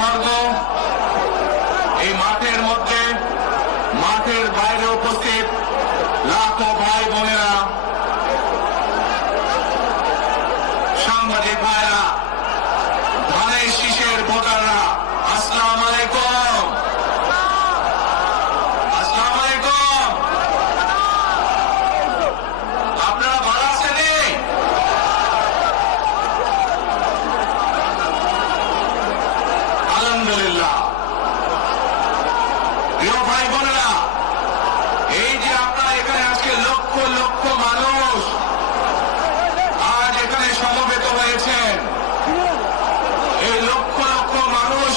ভাইবর্গ, এই মাঠের মধ্যে মাঠের বাইরে উপস্থিত লাখো ভাই বোনেরা, সাংবাদিক ভাইরা, ধানের শীষের ভোটাররা, আসসালামু আলাইকুম। আসসালামু আলাইকুম। আপনারা ভালো আছেন? আলহামদুলিল্লাহ। প্রিয় ভাই বোনেরা, এই যে আপনারা এখানে আজকে লক্ষ লক্ষ মানুষ আজ এখানে সমবেত হয়েছেন, এই লক্ষ লক্ষ মানুষ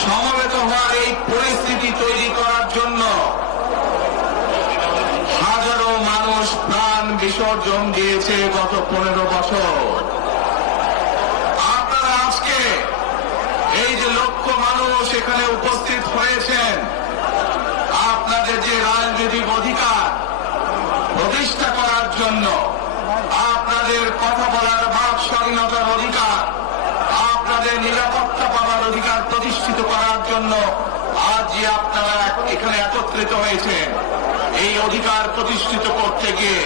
সমবেত হওয়ার এই পরিস্থিতি তৈরি করার জন্য হাজারো মানুষ প্রাণ বিসর্জন দিয়েছে গত 15 বছর। আপনারা আজকে এই যে লক্ষ মানুষ এখানে উপস্থিত হয়েছেন, আপনাদের যে রাজনৈতিক অধিকার প্রতিষ্ঠা করার জন্য, আপনাদের কথা বলার বাক স্বাধীনতার অধিকার, আপনাদের নিরাপত্তা পাওয়ার অধিকার প্রতিষ্ঠিত করার জন্য আজ যে আপনারা এখানে একত্রিত হয়েছেন, এই অধিকার প্রতিষ্ঠিত করতে গিয়ে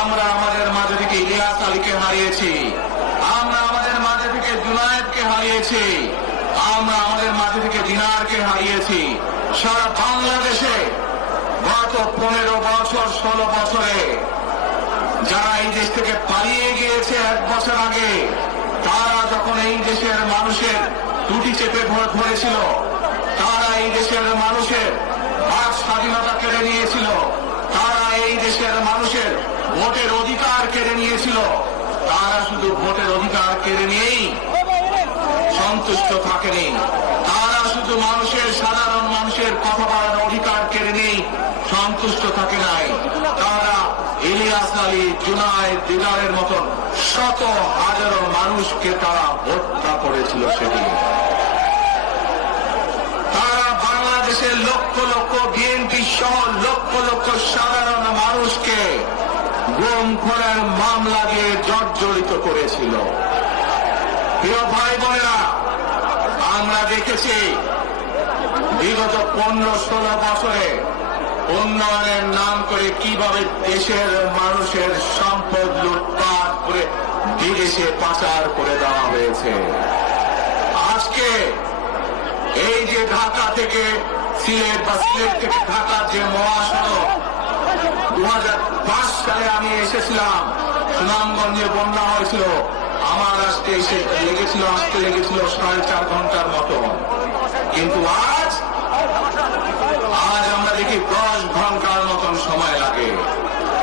আমরা আমাদের মাঝে থেকে ইলিয়াস আলীকে হারিয়েছি, আমরা আমাদের মাঝে থেকে জুনায়েদকে হারিয়েছি, আমরা আমাদের মাঝে থেকে দিনারকে হারিয়েছি। সারা বাংলাদেশে গত 15 বছর 16 বছরে যারা এই দেশ থেকে পালিয়ে গিয়েছে 1 বছর আগে, তারা যখন এই দেশের মানুষের টুটি চেপে ধরেছিল, তারা এই দেশের মানুষের বাক স্বাধীনতা কেড়ে নিয়েছিল, তারা এই দেশের মানুষের ভোটের অধিকার কেড়ে নিয়েছিল, তারা শুধু ভোটের অধিকার কেড়ে নিয়েই সন্তুষ্ট থাকেনি, তারা শুধু সাধারণ মানুষের কথা বলার অধিকার কেড়ে নিয়েই সন্তুষ্ট থাকে নাই, তারা ইলিয়াস আলী, জুনায়েদ, দিদারের মতন শত হাজারো মানুষকে তারা হত্যা করেছিল সেদিন। তারা বাংলাদেশের লক্ষ লক্ষ বিএনপি সহ লক্ষ লক্ষ সাধারণ মানুষকে গুম খুনের মামলা দিয়ে জর্জরিত করেছিল। প্রিয় ভাই বোনেরা, আমরা দেখেছি বিগত 15-16 বছরে উন্নয়নের নাম করে কিভাবে দেশের মানুষের সম্পদ লুটপাট করে বিদেশে পাচার করে দেওয়া হয়েছে। আজকে এই যে ঢাকা থেকে সিলেট বা সিলেট থেকে ঢাকার যে মহাসড়ক, 2005 সালে আমি এসেছিলাম, সুনামগঞ্জে বন্যা হয়েছিল, আমার আসতে লেগেছিল 4.5 ঘন্টার মতো, কিন্তু আজ আমরা দেখি 10 ঘন্টার মতন সময় লাগে।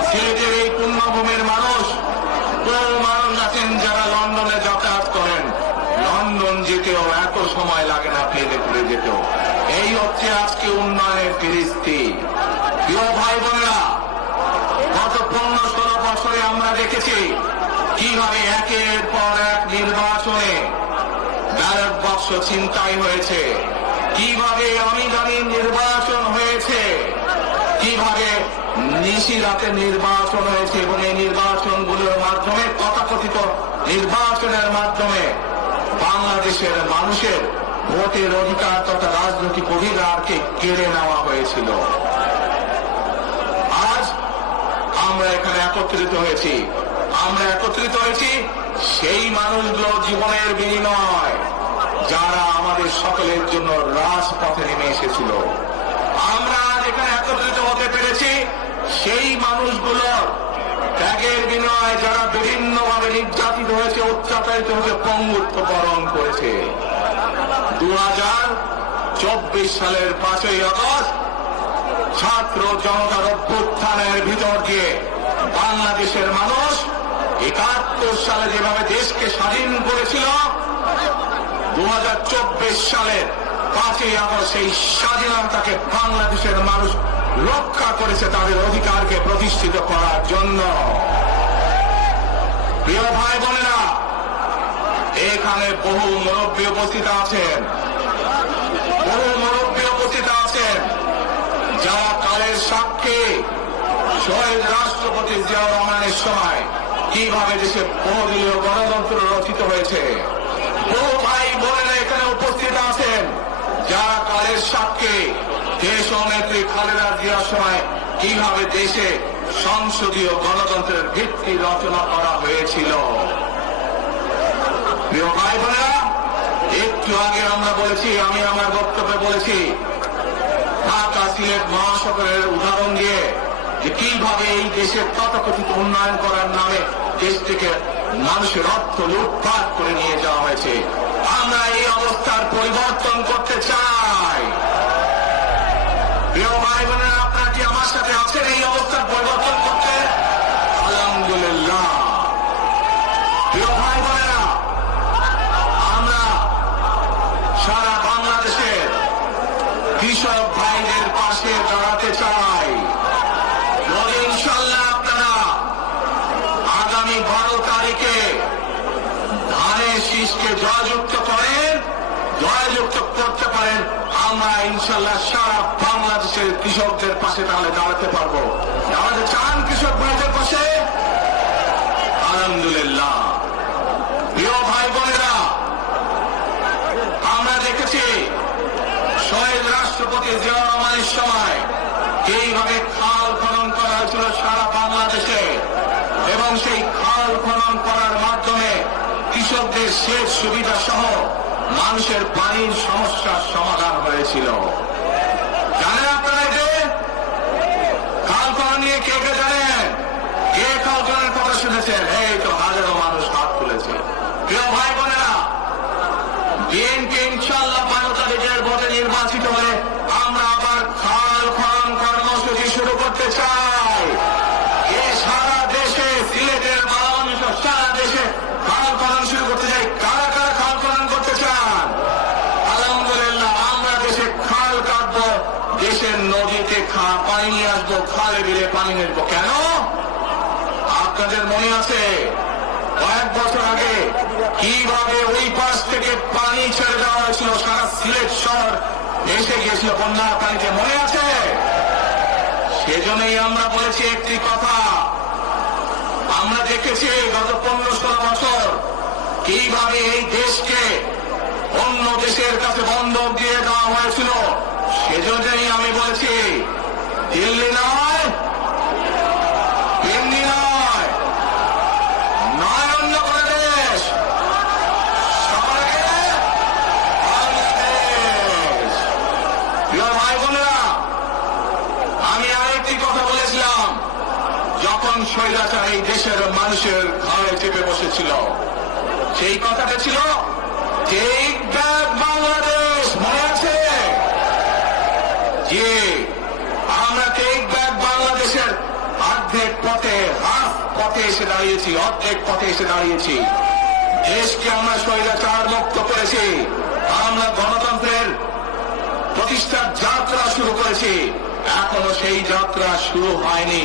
সিলেটের এই পুণ্যভূমির মানুষ, বহু মানুষ আছেন যারা লন্ডনে যাতায়াত করেন, লন্ডন যেতেও এত সময় লাগে না প্লেনে করে যেতেও। এই হচ্ছে আজকে উন্নয়নের ফিরিস্তি। প্রিয় ভাই বোনেরা, গত 15-16 বছরে আমরা দেখেছি কিভাবে একের পর এক নির্বাচনে ব্যালট বাক্স ছিনতাই হয়েছে, কিভাবে অনিদানি নির্বাচন হয়েছে, কিভাবে নিশিরাতে নির্বাচন হয়েছে, এবং এই নির্বাচনগুলোর মাধ্যমে, তথাকথিত নির্বাচনের মাধ্যমে বাংলাদেশের মানুষের ভোটের অধিকার তথা রাজনৈতিক অধিকারকে কেড়ে নেওয়া হয়েছিল। আজ আমরা এখানে একত্রিত হয়েছি, সেই মানুষগুলো জীবনের বিনিময় যারা আমাদের সকলের জন্য রাজপথে নেমে এসেছিল। আমরা আজ এখানে একত্রিত হতে পেরেছি সেই মানুষগুলোর ত্যাগের বিনিময়ে যারা বিভিন্নভাবে নির্যাতিত হয়েছে, অত্যাচারিত হয়েছে, পঙ্গুত্ব বরণ করেছে। 2024 সালের 5ই আগস্ট ছাত্র জনতার অভ্যুত্থানের ভিতর দিয়ে বাংলাদেশের মানুষ 71 সালে যেভাবে দেশকে স্বাধীন করেছিল, 2024 সালের 5ই আগস্ট সেই স্বাধীনতাকে বাংলাদেশের মানুষ রক্ষা করেছে তাদের অধিকারকে প্রতিষ্ঠিত করার জন্য। প্রিয় ভাই বোনেরা, এখানে বহু মুরব্বী উপস্থিত আছেন, যারা কালের সাক্ষী শহীদ রাষ্ট্রপতি জিয়াউর রহমানের সময় কিভাবে দেশে বহুদলীয় গণতন্ত্র রচিত হয়েছে। বহু ভাই বোনেরা এখানে উপস্থিত উপস্থিত আছেন যারা কালের সাক্ষী দেশ ও নেত্রী খালেদা জিয়ার সময় কিভাবে দেশে সংসদীয় গণতন্ত্রের ভিত্তি রচনা করা হয়েছিল। প্রিয় ভাই বোনেরা, একটু আগে আমরা বলেছি, আমি আমার বক্তব্যে বলেছি, ঢাকা সিলেট মহাসড়কের উদাহরণ দিয়ে যে কিভাবে এই দেশের তথাকথিত উন্নয়ন করার নামে দেশ থেকে মানুষের অর্থ লুটপাট করে নিয়ে যাওয়া হয়েছে। আমরা এই অবস্থার পরিবর্তন করতে চাই। প্রিয় ভাই বোনেরা, আপনারা কি আমার সাথে আছেন এই অবস্থার পরিবর্তন করতে? আলহামদুলিল্লাহ। প্রিয় ভাই বোনেরা, আমরা সারা বাংলাদেশের কৃষক ভাইদের পাশে দাঁড়াতে চাই। ইনশাল্লাহ আপনারা আগামী 12 তারিখে ধানের শীষকে জয়যুক্ত করতে পারেন, আমরা ইনশাল্লাহ সারা বাংলাদেশের কৃষকদের পাশে তাহলে দাঁড়াতে পারবো। আমাদের চান কৃষক ভাইদের পাশে? আলহামদুলিল্লাহ। প্রিয় ভাই বোনেরা, আমরা দেখেছি শহীদ রাষ্ট্রপতি জিয়া রহমানের সময় এইভাবে খাল খনন করা হয়েছিল সারা বাংলাদেশে, এবং সেই খাল খনন করার মাধ্যমে কৃষকদের সেচ সুবিধা সহ মানুষের পানির সমস্যার সমাধান হয়েছিল। জানেন আপনারা যে খাল খনন নিয়ে কে কে জানেন? কে খাল খননের কথা শুনেছেন? এই তো হাজারো মানুষ হাত তুলেছে। প্রিয় ভাই বোনেরা, বিএনপি ইনশাল্লাহ 12 তারিখের ভোটে নির্বাচিত হলে আমরা আবার খাল খনন কর্মসূচি শুরু করতে চাই। সারা দেশে, সিলেটের মানুষ সারা দেশে খাল খনন শুরু করতে চাই। কারা কারা খাল খনন করতে চান? আলহামদুলিল্লাহ। আমরা দেশে খাল কাটবো, দেশের নদীতে পানি নিয়ে আসবো, খালে বিলে পানি নেবো। কেন? আপনাদের মনে আছে কয়েক বছর আগে কিভাবে ওই পাশ থেকে পানি ছেড়ে দেওয়া হয়েছিল, সারা সিলেট শহর এসে গিয়েছিল বন্যার পানিতে, মনে আছে? সেজন্যই আমরা বলেছি একটি কথা, আমরা দেখেছি গত 15-16 বছর কিভাবে এই দেশকে অন্য দেশের কাছে বন্ধক দিয়ে দেওয়া হয়েছিল। সেজন্যই আমি বলেছি, দিল্লি নয়, দিল্লি নয়, নয় অন্য কোনো দেশ, সবাইকে বাংলাদেশ। প্রিয় ভাই বোনেরা, আমি আরেকটি কথা বলেছিলাম, যখন স্বৈরাচার এই দেশের মানুষের ঘরে চেপে বসেছিল, সেই কথাটা ছিল টেক ব্যাক বাংলাদেশ, মনে আছে? যে আমরা টেক ব্যাক বাংলাদেশের অর্ধেক পথে এসে দাঁড়িয়েছি। দেশকে আমরা স্বৈরাচার মুক্ত করেছি, আমরা গণতন্ত্রের প্রতিষ্ঠার যাত্রা শুরু করেছি। এখনো সেই যাত্রা শুরু হয়নি।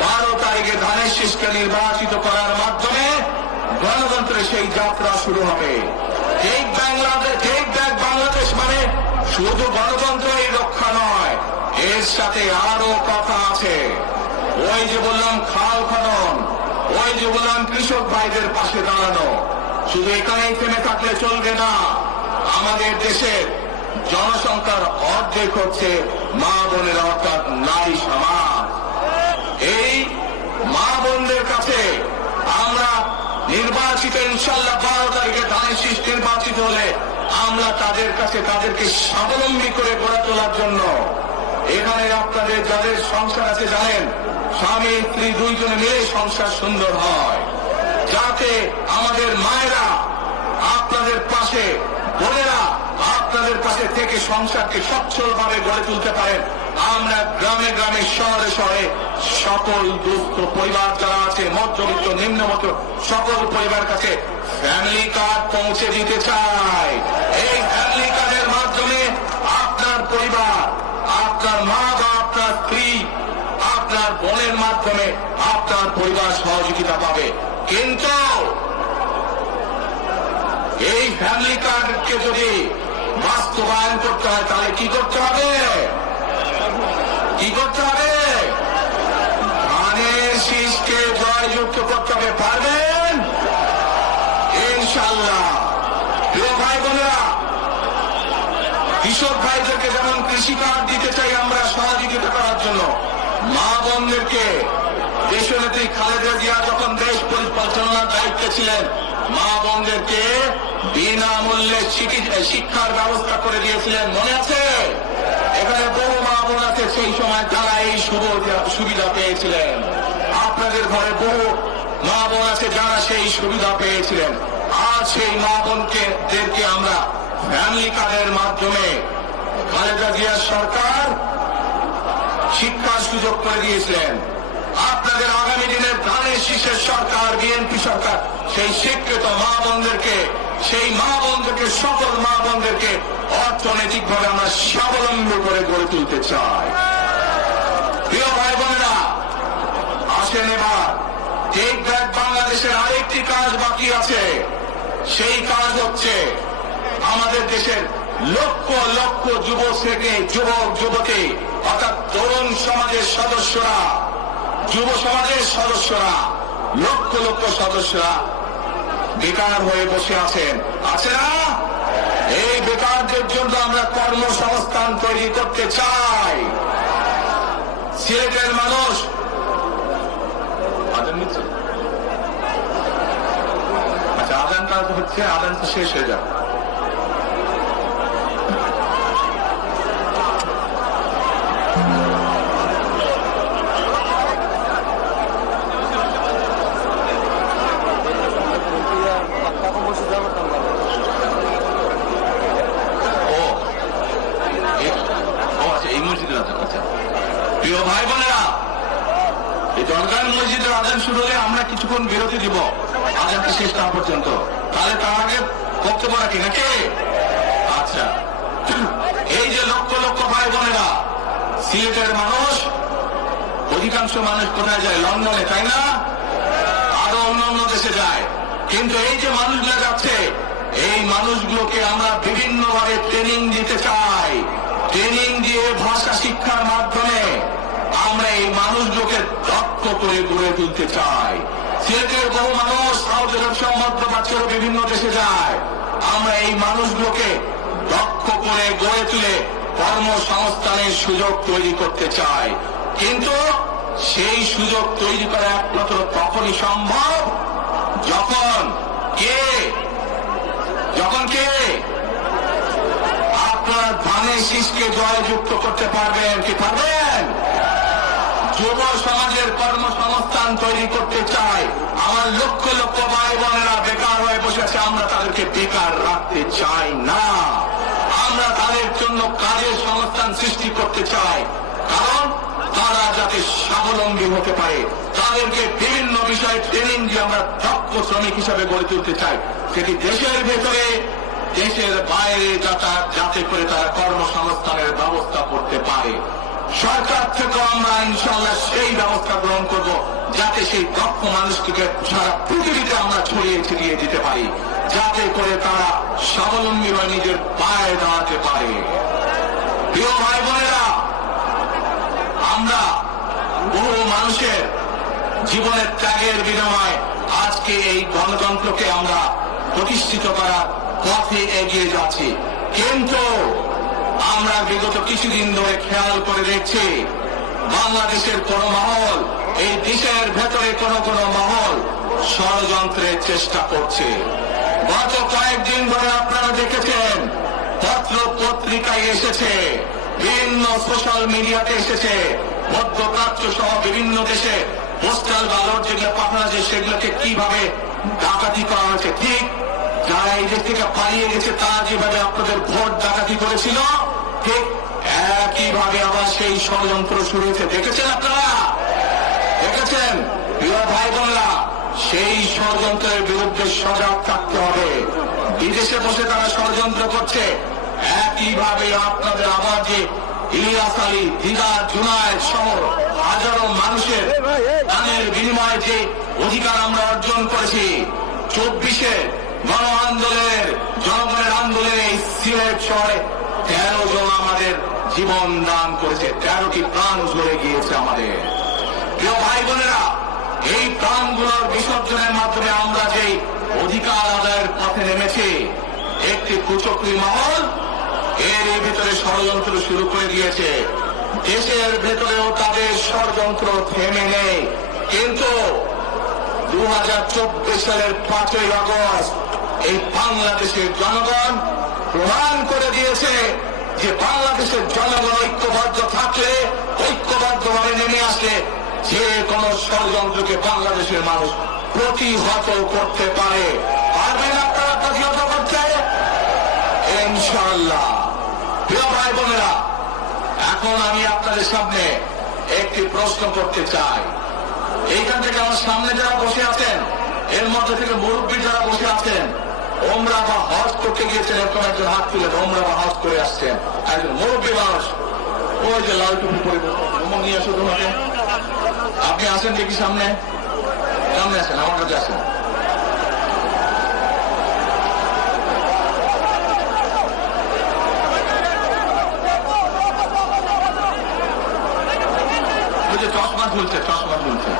12 তারিখে ধানের শীষকে নির্বাচিত করার মাধ্যমে গণতন্ত্রের সেই যাত্রা শুরু হবে। টেক ব্যাক বাংলাদেশ মানে শুধু গণতন্ত্রই রক্ষা নয়, এর সাথে আরো কথা আছে। ওই যে বললাম খাল খনন, ওই যে বললাম কৃষক ভাইদের পাশে দাঁড়ানো, শুধু এখানেই থেমে থাকলে চলবে না। আমাদের দেশের জনসংখ্যার অর্ধেক হচ্ছে মা বোনেরা, অর্থাৎ নারী সমাজ। এই মা বোনদের কাছে আমরা নির্বাচিত, ইনশাল্লাহ 12 তারিখে ধানের শীষ নির্বাচিত হলে আমরা তাদের কাছে তাদেরকে স্বাবলম্বী করে গড়ে তোলার জন্য, এখানে আপনাদের যাদের সংসার আছে জানেন, স্বামী স্ত্রী দুইজনে মিলে সংসার সুন্দর হয়, যাতে আমাদের মায়েরা আপনাদের পাশে, বোনেরা আপনাদের পাশে থেকে সংসারকে সচ্ছলভাবে গড়ে তুলতে পারেন। আমরা গ্রামে গ্রামে শহরে শহরে সকল দুস্থ পরিবার যারা আছে, মধ্যবিত্ত নিম্নমধ্য সকল পরিবার কাছে ফ্যামিলি কার্ড পৌঁছে দিতে চাই। এই ফ্যামিলি কার্ডের মাধ্যমে আপনার পরিবার, আপনার মা বা আপনার স্ত্রী, আপনার বোনের মাধ্যমে আপনার পরিবার সহযোগিতা পাবে। কিন্তু এই ফ্যামিলি কার্ডকে যদি বাস্তবায়ন করতে হয় তাহলে কি করতে হবে? ধানের শীষকে জয়যুক্ত করতে হবে। পারবেন ইনশাল্লাহ। প্রিয় ভাই বোনেরা, কৃষক ভাইদেরকে যেমন কৃষি কার্ড দিতে চাই আমরা সহযোগিতা করার জন্য, মা বোনদেরকে দেশনেত্রী খালেদা জিয়া যখন দেশ পরিচালনার দায়িত্বে ছিলেন মা বোনদেরকে বিনামূল্যে শিক্ষার ব্যবস্থা করে দিয়েছিলেন, মনে আছে? এখানে বহু মা বোন আছে সেই সময় তারা এই সুবিধা পেয়েছিলেন। আপনাদের ঘরে বহু মা বোন আছে যারা সেই সুবিধা পেয়েছিলেন। আজ সেই মা বোনদেরকে আমরা ফ্যামিলি কার্ডের মাধ্যমে খালেদা জিয়ার সরকার শিক্ষার সুযোগ করে দিয়েছিলেন। আপনাদের আগামী দিনের ধানের শীষের সরকার, বিএনপি সরকার সেই শিক্ষিত মা বোনদেরকে, সেই মা বোনদেরকে, সকল মা বোনদেরকে অর্থনৈতিকভাবে আমরা স্বাবলম্বী করে গড়ে তুলতে চাই। প্রিয় ভাই বোনেরা, আসেন এবার টেক ব্যাক বাংলাদেশের আরেকটি কাজ বাকি আছে। সেই কাজ হচ্ছে আমাদের দেশের লক্ষ লক্ষ যুবক যুবতী অর্থাৎ তরুণ সমাজের সদস্যরা, যুব সমাজের সদস্যরা, লক্ষ লক্ষ সদস্যরা বেকার হয়ে বসে আছেন, আছে না? এই বেকারদের জন্য আমরা কর্মসংস্থান তৈরি করতে চাই। সিলেটের মানুষ আচ্ছা, আদান কাজ হচ্ছে, আদান তো শেষ হয়ে যাবে। প্রিয় ভাই বোনেরা, এই দরগার মসজিদের আজান শুরু হলে আমরা কিছুক্ষণ বিরতি দিব আজানকে শেষ না পর্যন্ত, তাহলে তার আগে বক্তব্য রাখি নাকি? আচ্ছা, এই যে লক্ষ লক্ষ ভাই বোনেরা, সিলেটের মানুষ, অধিকাংশ মানুষ কোথায় যায়? লন্ডনে, তাই না? আরো অন্যান্য দেশে যায়। কিন্তু এই যে মানুষগুলো যাচ্ছে, এই মানুষগুলোকে আমরা বিভিন্নভাবে ট্রেনিং দিতে চাই। ট্রেনিং দিয়ে ভাষা শিক্ষার মাধ্যমে আমরা এই মানুষগুলোকে দক্ষ করে গড়ে তুলতে চাই। সিলেটের বহু মানুষ সাউথ আরব সহ মধ্যপ্রাচ্যের বিভিন্ন দেশে যায়। আমরা এই মানুষগুলোকে দক্ষ করে গড়ে তুলে কর্মসংস্থানের সুযোগ তৈরি করতে চাই। কিন্তু সেই সুযোগ তৈরি করা একমাত্র তখনই সম্ভব যখন কে আপনার ধানের শীষকে জয়যুক্ত করতে পারবেন। কি পারবেন? যুব সমাজের কর্মসংস্থান তৈরি করতে চাই। আমার লক্ষ লক্ষ ভাই বোনেরা বেকার হয়ে বসেছে, আমরা তাদেরকে বেকার রাখতে চাই না। আমরা তাদের জন্য কাজের সংস্থান সৃষ্টি করতে চাই, কারণ তারা যাতে স্বাবলম্বী হতে পারে। তাদেরকে বিভিন্ন বিষয়ে ট্রেনিং দিয়ে আমরা দক্ষ শ্রমিক হিসাবে গড়ে তুলতে চাই, সেটি দেশের ভেতরে, দেশের বাইরে যাতে করে তারা কর্মসংস্থানের ব্যবস্থা করতে পারে। সরকার থেকে আমরা ইনশাআল্লাহ সেই ব্যবস্থা গ্রহণ করব, যাতে সেই দক্ষ মানুষটিকে সারা পৃথিবীতে আমরা ছড়িয়ে ছিটিয়ে দিতে পারি, যাতে করে তারা স্বাবলম্বী হয়ে নিজের পায়ে দাঁড়াতে পারে। প্রিয় ভাই বোনেরা, আমরা বহু মানুষের জীবনের ত্যাগের বিনিময়ে আজকে এই গণতন্ত্রকে আমরা প্রতিষ্ঠিত করার পথে এগিয়ে যাচ্ছি। কিন্তু আমরা বিগত কিছুদিন ধরে খেয়াল করে দেখছি, বাংলাদেশের কোন মহল, এই দেশের ভেতরে কোন মহল ষড়যন্ত্রের চেষ্টা করছে। গত কয়েকদিন ধরে আপনারা দেখেছেন, পত্র পত্রিকায় এসেছে, বিভিন্ন সোশ্যাল মিডিয়াতে এসেছে, মধ্যপ্রাচ্য সহ বিভিন্ন দেশে পোস্টাল ব্যালট যেগুলো পাঠানো হয়েছে সেগুলোকে কিভাবে ডাকাতি করা হয়েছে। ঠিক যারা এই দেশ থেকে পালিয়ে গেছে তারা যেভাবে আপনাদের ভোট ডাকাতি করেছিল, ঠিক একইভাবে আবার সেই ষড়যন্ত্র শুরু হয়েছে। দেখেছেন আপনারা? দেখেছেন? প্রিয় ভাই বোনরা, সেই ষড়যন্ত্রের বিরুদ্ধে সজাগ থাকতে হবে। বিদেশে বসে তারা ষড়যন্ত্র করছে, একইভাবে আপনাদের আবার যে ইলিয়াস আলী, দিদার, জুনায়েদ সহ হাজারো মানুষের প্রাণের বিনিময়ে যে অধিকার আমরা অর্জন করেছি, 24-এ গণ আন্দোলনের, জনগণের আন্দোলনে এই সিলেট শহরে 13 জন আমাদের জীবন দান করেছে, 13টি প্রাণ ঝরে গিয়েছে আমাদের। প্রিয় ভাই বোনেরা, এই প্রাণগুলোর বিসর্জনের মাধ্যমে আমরা যে অধিকার আদায়ের পথে নেমেছি, একটি কুচক্রী মহল এর ভিতরে ষড়যন্ত্র শুরু করে দিয়েছে। দেশের ভেতরেও তাদের ষড়যন্ত্র থেমে নেই। কিন্তু 2024 সালের 5ই আগস্ট এই বাংলাদেশের জনগণ প্রমাণ করে দিয়েছে যে বাংলাদেশের জনগণ ঐক্যবদ্ধ থাকলে, ঐক্যবদ্ধভাবে নেমে আসলে যে কোনো ষড়যন্ত্রকে বাংলাদেশের মানুষ প্রতিহত করতে পারে। পারবেন আপনারা প্রতিহত করতে? ইনশাআল্লাহ। প্রিয় ভাই বোনেরা, এখন আমি আপনাদের সামনে একটি প্রশ্ন করতে চাই। এইখান থেকে আমার সামনে যারা বসে আছেন, এর মধ্যে থেকে মুরব্বী যারা বসে আছেন, ওমরা বা হজ করতে গিয়েছেন, এরকম একজন হাত তুলেন, ওমরা বা হজ করে আসছেন, একজন মুরব্বী মানুষ, ওই যে লাল টুপি পরে নিয়ে আসো তোমাকে। আপনি আসেন দেখি সামনে, সামনে আসেন, আমার কাছে আসেন। চশমা ঝুলছে, চশমা ঝুলছে।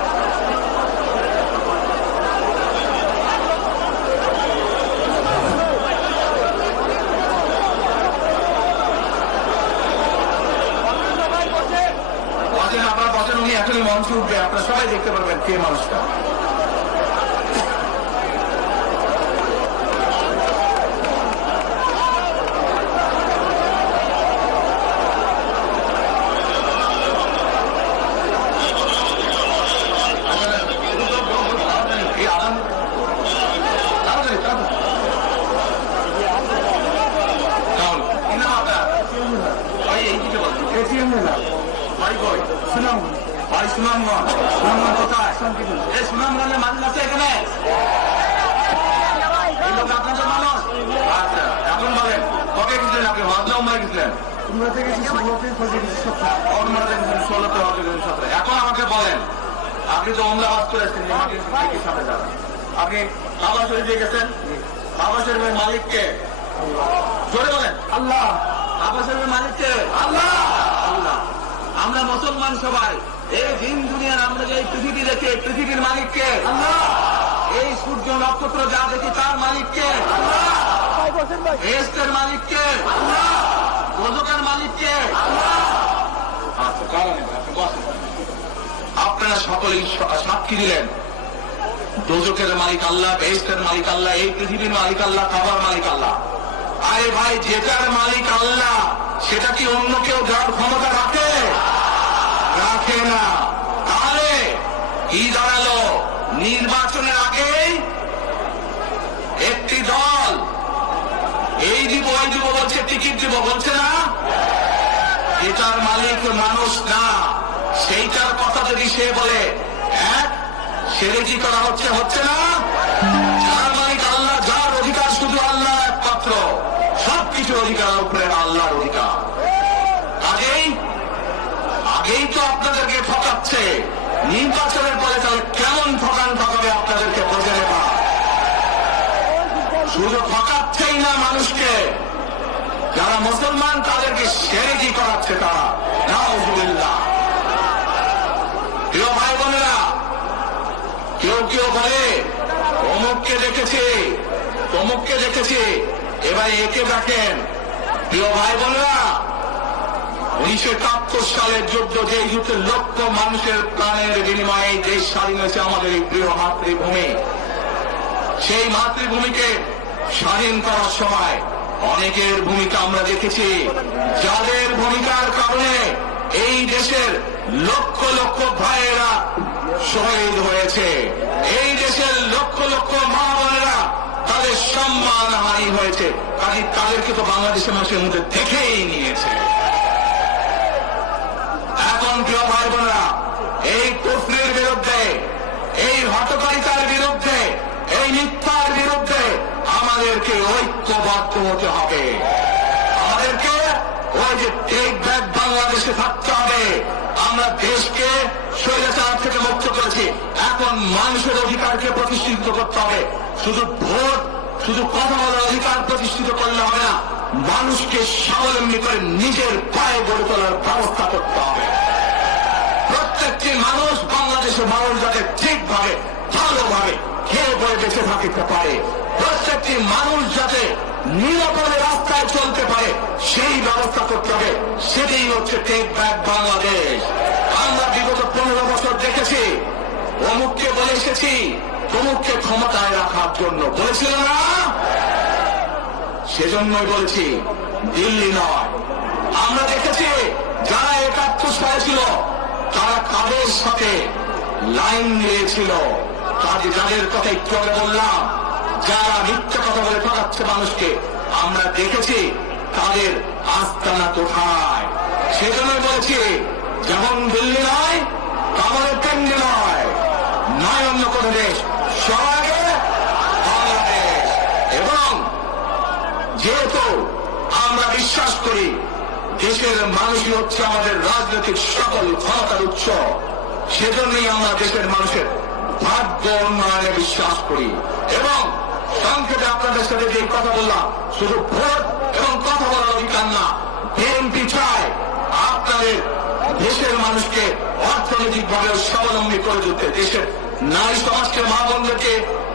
আপনারা বসেন, উনি এখনই মঞ্চে উঠবে, আপনারা সবাই দেখতে পারবেন কে মানুষটা। সুনামগঞ্জ কোথায়? এই সুনামগঞ্জের মানুষ আছে এখানে? এই লোক আপনাদের মানুষ? আচ্ছা, এখন বলেন কবে গেছিলেন আপনি? হজ না উমরায় গেছিলেন? এখন আমাকে বলেন, আপনি তো উমরা হজ করে আসছেন, আপনি কাবা শরীফে গেছেন? কাবা শরীফের মালিককে জোরে বলেন। আল্লাহ। কাবা শরীফের মালিককে? আল্লাহ। আল্লাহ। আমরা মুসলমান সবাই এই দিন দুনিয়ার, আমরা যে পৃথিবী দেখি, পৃথিবীর মালিককে? আল্লাহ। এই সূর্য নক্ষত্র যা দেখি তার মালিককে? আল্লাহ। এর মালিককে? আল্লাহ। রোজকের মালিককে? আল্লাহ। আচ্ছা, কারণ আপনারা সকলেই সাক্ষী দিলেন দোজকের মালিক আল্লাহ, বেহেশতের মালিক আল্লাহ, এই পৃথিবীর মালিক আল্লাহ, কাবার মালিক আল্লাহ। আরে ভাই, যেটার মালিক আল্লাহ সেটা কি অন্য কেউ যার ক্ষমতা রাখে? রাখে না। তাহলে কি দাঁড়ালো? নির্বাচনের আগে একটি দল এই দিব ওই দিব বলছে, টিকিট দিব বলছে না? এটার মালিক মানুষ না। সেইটার কথা যদি সে বলে, এক সেরেকি করা হচ্ছে, হচ্ছে না? যার মালিক আল্লাহ, যার অধিকার শুধু আল্লাহ একমাত্র, সবকিছুর অধিকার উপরে আল্লাহর অধিকার। কাজেই আগেই তো আপনাদেরকে ঠকাচ্ছে, নির্বাচনের পরে তাহলে কেমন ঠকাবে আপনাদেরকে বোঝে নেবা। শুধু ঠকাচ্ছেই না মানুষকে, যারা মুসলমান তাদেরকে শিরকি করাচ্ছে তারা। নাউযুবিল্লাহ। প্রিয় ভাই বোনেরা, কেউ কেউ বলে অমুককে দেখেছে, তমুককে দেখেছে, এবার একে দেখেন। প্রিয় ভাই বোনেরা, 1971 সালের যুদ্ধ, যে যুদ্ধে লক্ষ মানুষের প্রাণের বিনিময়ে দেশ স্বাধীন হয়েছে, আমাদের এই প্রিয় মাতৃভূমি, সেই মাতৃভূমিকে স্বাধীন করার সময় অনেকের ভূমিকা আমরা দেখেছি, যাদের ভূমিকার কারণে এই দেশের লক্ষ লক্ষ ভাইয়েরা শহীদ হয়েছে, এই দেশের লক্ষ লক্ষ মা বোনেরা তাদের সম্মানহানি হয়েছে। কাজে তাদেরকে তো বাংলাদেশের মানুষের মধ্যে দেখেই নিয়েছে। এখন প্রিয় ভাই বোনেরা, এই কুফরির বিরুদ্ধে, এই হঠকারিতার বিরুদ্ধে, এই মিথ্যার বিরুদ্ধে আমাদেরকে ঐক্যবদ্ধ হতে হবে। আমাদেরকে ওই যে টেক ব্যাক বাংলাদেশে থাকতে হবে। আমরা দেশকে স্বৈরাচার থেকে মুক্ত করেছি, এখন মানুষের অধিকারকে প্রতিষ্ঠিত করতে হবে। শুধু ভোট, শুধু কথা বলার অধিকার প্রতিষ্ঠিত করলে হবে না, মানুষকে স্বাবলম্বী করে নিজের পায়ে গড়ে তোলার ব্যবস্থা করতে হবে। প্রত্যেকটি মানুষ, বাংলাদেশের মানুষ যাতে ঠিকভাবে, ভালোভাবে খেয়ে পরে বেঁচে থাকতে পারে, প্রত্যেকটি মানুষ যাতে নিরাপদে রাস্তায় চলতে পারে সেই ব্যবস্থা করতে হবে। সেটাই হচ্ছে টেক ব্যাক বাংলাদেশ। আমরা বিগত 15 বছর দেখেছি, অমুককে বলে এসেছি তমুককে ক্ষমতায় রাখার জন্য, বলেছিল না? সেজন্যই বলেছি দিল্লি নয়। আমরা দেখেছি যারা 71 সালে ছিল তারা কাদের সাথে লাইন দিয়েছিল, যাদের কথা একটু আগে বললাম, যারা মিথ্যা কথা বলে ঠকাচ্ছে মানুষকে, আমরা দেখেছি তাদের আস্তানা কোথায়। সেজন্যই বলেছি যেমন দিল্লি নয় তেমন কেন্দ্রে নয়, নয় অন্য কোন দেশ, সবার আগে বাংলাদেশ। এবং যেহেতু আমরা বিশ্বাস করি দেশের মানুষই হচ্ছে আমাদের রাজনৈতিক সকল ক্ষমতার উৎস, সেজন্যই আমরা দেশের মানুষের ভাগ্য উন্নয়নে বিশ্বাস করি। এবং সংক্ষেপে আপনাদের সাথে যে কথা বললাম, শুধু ভোট এবং কথা বলার অধিকার না, বিএনপি চায় আপনাদের দেশের মানুষকে অর্থনৈতিকভাবে স্বাবলম্বী করে তুলতে, দেশের নারী সমাজকে, মা বোনদেরকে,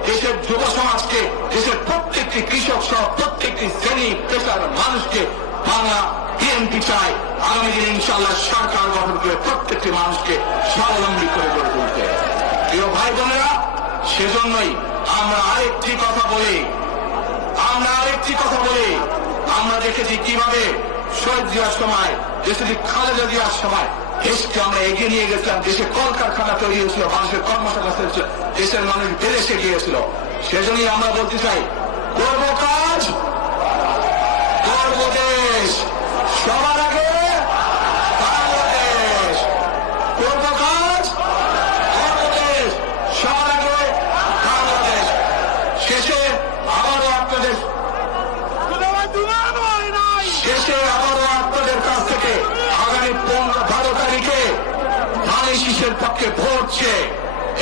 দেশের যুব সমাজকে, দেশের প্রত্যেকটি কৃষক সহ প্রত্যেকটি শ্রেণী পেশার মানুষকে বাংলা বিএনপি চায় আগামী দিনে ইনশাআল্লাহ সরকার গঠন করে প্রত্যেকটি মানুষকে স্বাবলম্বী করে গড়ে তুলতে। প্রিয় ভাই বোনেরা, সেজন্যই আমরা আরেকটি কথা বলি, আমরা দেখেছি কিভাবে শহীদ জিয়ার সময়, দেশে খালেদা জিয়ার সময় দেশকে আমরা এগিয়ে নিয়ে গেছিলাম। দেশে কলকারখানা তৈরি হয়েছিল, মানুষের কর্মসংস্থান হয়েছিল, দেশের মানুষ বিদেশে গিয়েছিল। সেজন্যই আমরা বলতে চাই, করব কাজ, করব দেশ, সবার আগে বাংলাদেশ। করব কাজ, করব দেশ, সবার আগে বাংলাদেশ। শেষে আবারও আপনাদের কাছ থেকে আগামী 12 তারিখে ধানের শীষের পক্ষে ভোট চেয়ে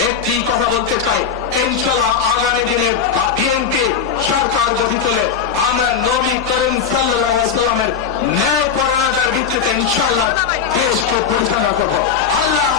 একটি কথা বলতে চাই, ইনশাআল্লাহ আগামী দিনে বিএনপি সরকার গঠিত হলে আমরা নবী করিম সাল্লাল্লাহু আলাইহি ওয়াসাল্লামের ন্যায় পরায়ণতার ভিত্তিতে ইনশাআল্লাহ দেশকে পরিচালনা করব। আল্লাহ